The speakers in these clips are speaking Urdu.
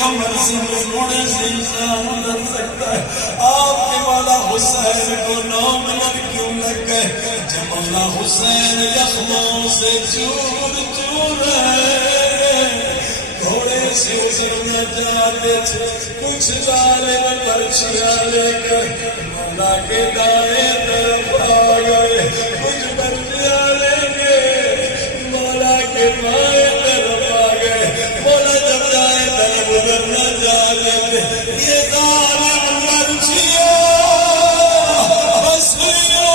کمر سے مڑے سے انسان اتر سکتا ہے. آپ کے مولا حسین کو 9 منٹ کیوں لگ گئے؟ جب مولا حسین زخموں سے چور چور ہے، گھوڑے سے اترنا چاہتے تھے، کچھ ظالم برچھیاں لے کر مولا کے دائیں طرف آ گئے، کچھ برچھیاں لے کے مولا کے بائیں طرف آ گئے. مولا جب دائیں طرف اترنا چاہتے تھے، یہ ظالم برچھیاں ہنسیوں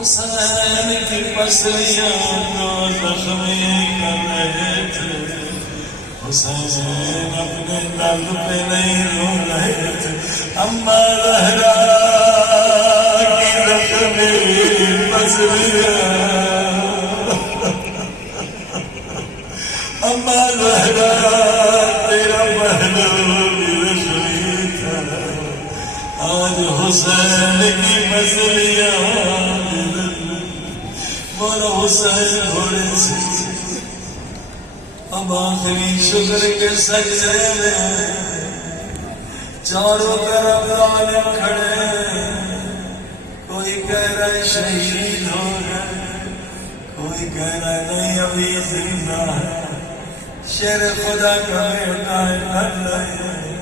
حسین کی پسلیاں کو زخمی کر رہے تھے. حسین اپنے دل پہ نہیں رو رہے تھے. اما زہرا کی زخمی پسلیاں، اما زہرا تیرا محبوب رسول تھا. آج حسین کی پسلیاں مولا حسین گھوڑے سے اب آخری شکر کے سجدے میں چاروں طرف ظالم کھڑے. کوئی کہہ رہا ہے شہید ہو گئے، کوئی کہہ رہا ہے نہیں ابھی زندہ ہے. شیر خدا کا بیٹا ہے لڑ رہے ہیں،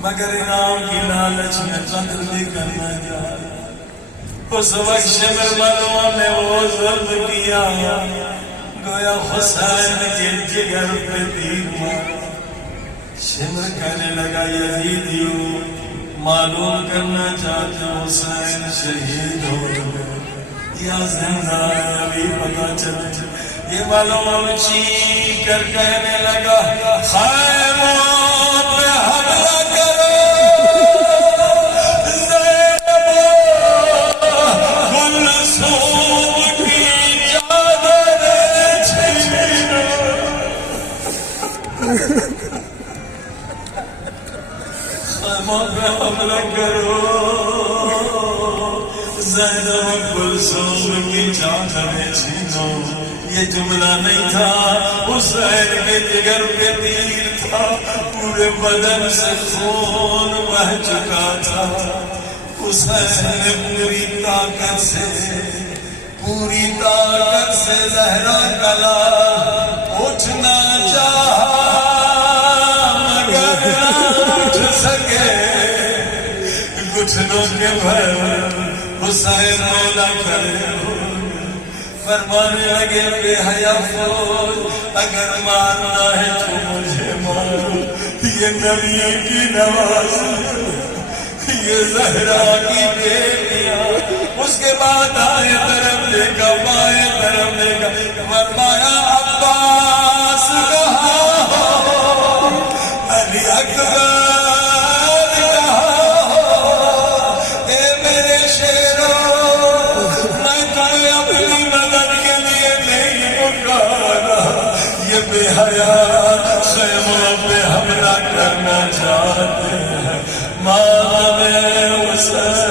مگر انعام کی لالچ میں قتل بھی کرنا چاہتا. اس وقت شمر ملوہ نے وہ ظلم کیا، گویا حسین کے جگر پہ تیر مارا. شمر کہنے لگا یزیدیو، معلوم کرنا چاہتے حسین شہید ہو گئے یا زندہ ہے ابھی پتہ چلے. یہ ملوہ چیخ کر کہنے لگا خیموں پہ حملہ کرو، حملہ کرو، زینب کلثوم کی چادریں چھینو. یہ جملہ نہیں تھا، حسین کے جگر پہ تیر تھا، پورے بدن سے خون بہہ چکا تھا. حسین نے پوری طاقت سے زہرا کلا اٹھنا چاہا، مگر نہ اٹھ سکے. گھٹنوں کے بھر حسین مولا کھڑے ہو فرمانے لگے بے حیا فوج، اگر مارنا ہے تو مجھے مارو. یہ نبی کی نواز، یہ زہرا کی بیٹیاں. اس کے بعد آئے طرف دیکھا، بائیں طرف دیکھا، فرمایا عباس کہاں ہو، علی اکبر کہاں ہو. اے میرے شیرو، میں تمہیں اپنی مدد کے لیے نہیں پکارا. یہ بے حیا خیموں پہ حملہ کرنا چاہتے ہیں. ماں میں حسین